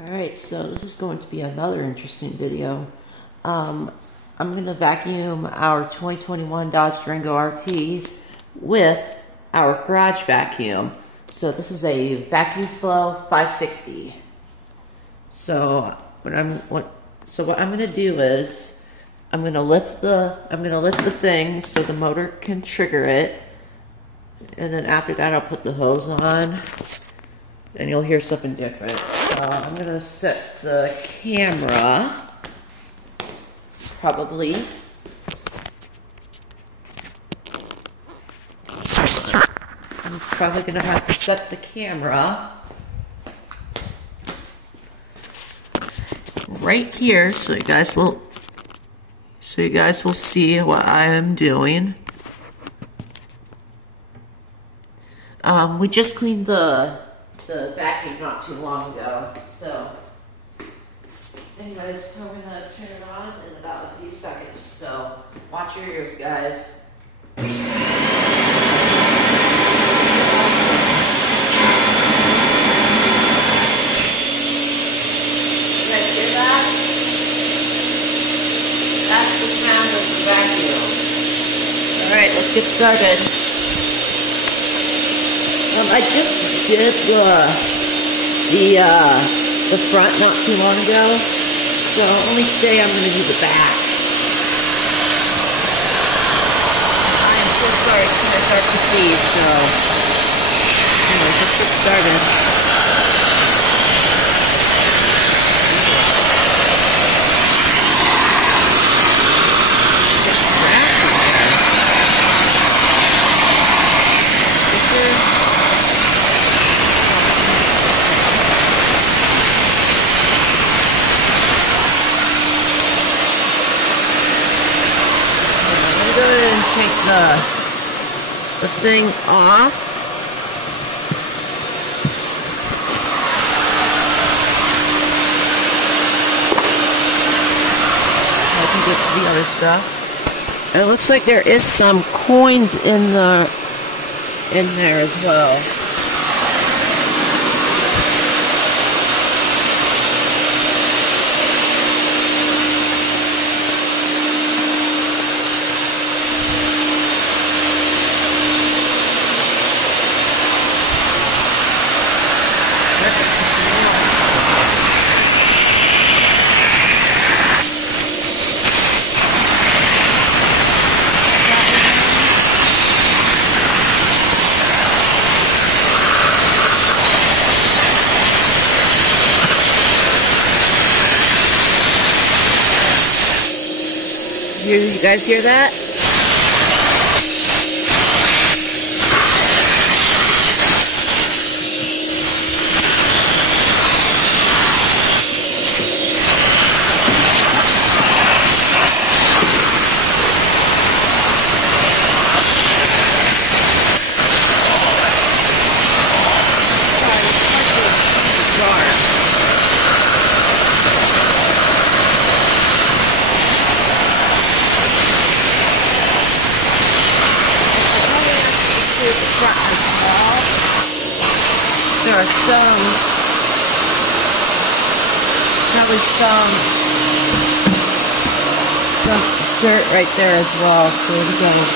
Alright, so this is going to be another interesting video. I'm going to vacuum our 2021 Dodge Durango RT with our garage vacuum. So this is a Vacuum Flow 560. So what I'm going to do is I'm going to lift the thing so the motor can trigger it, and then after that I'll put the hose on, and you'll hear something different. I'm going to set the camera, probably. I'm probably going to have to set the camera right here so you guys will see what I am doing. We just cleaned the vacuum not too long ago, so anyways, I'm gonna turn it on in about a few seconds, so watch your ears, guys. You guys hear that? That's the sound of the vacuum. Alright, let's get started. I just did the front not too long ago, so only today I'm going to do the back. I am so sorry, it's hard to see, so anyway, let's get started. Take the thing off. I can get to the other stuff. It looks like there is some coins in there as well. You guys hear that? There are probably some dirt right there as well, so we're gonna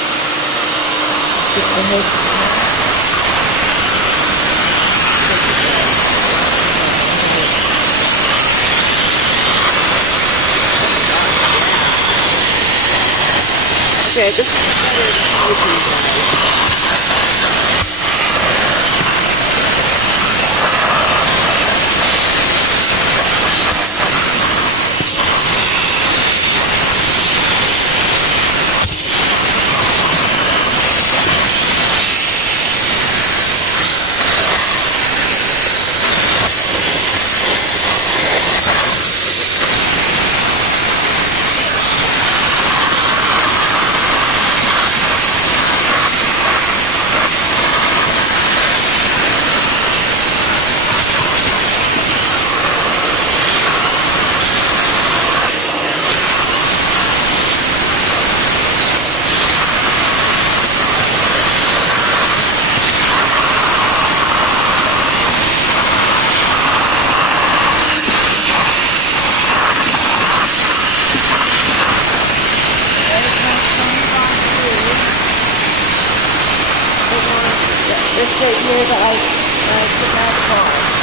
get the hose. Okay, this is better than hosing, guys. here that I took out of the car.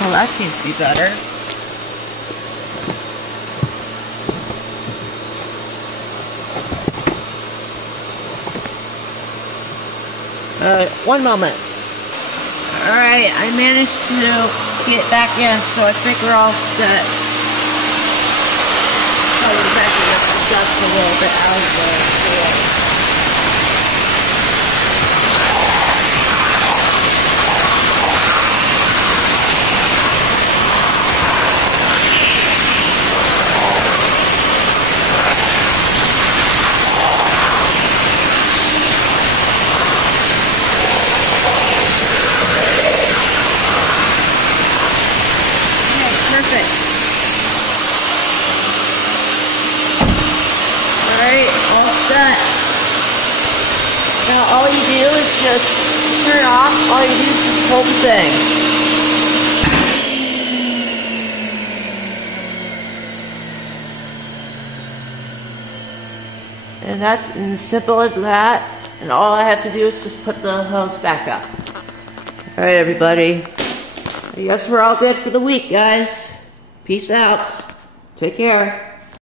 Well, that seems to be better. One moment. Alright, I managed to get back in, so I think we're all set. I was actually just dust a little bit out of the Now all you do is just turn it off. All you do is just hold the thing. And that's as simple as that. And all I have to do is just put the hose back up. Alright everybody. I guess we're all good for the week, guys. Peace out. Take care.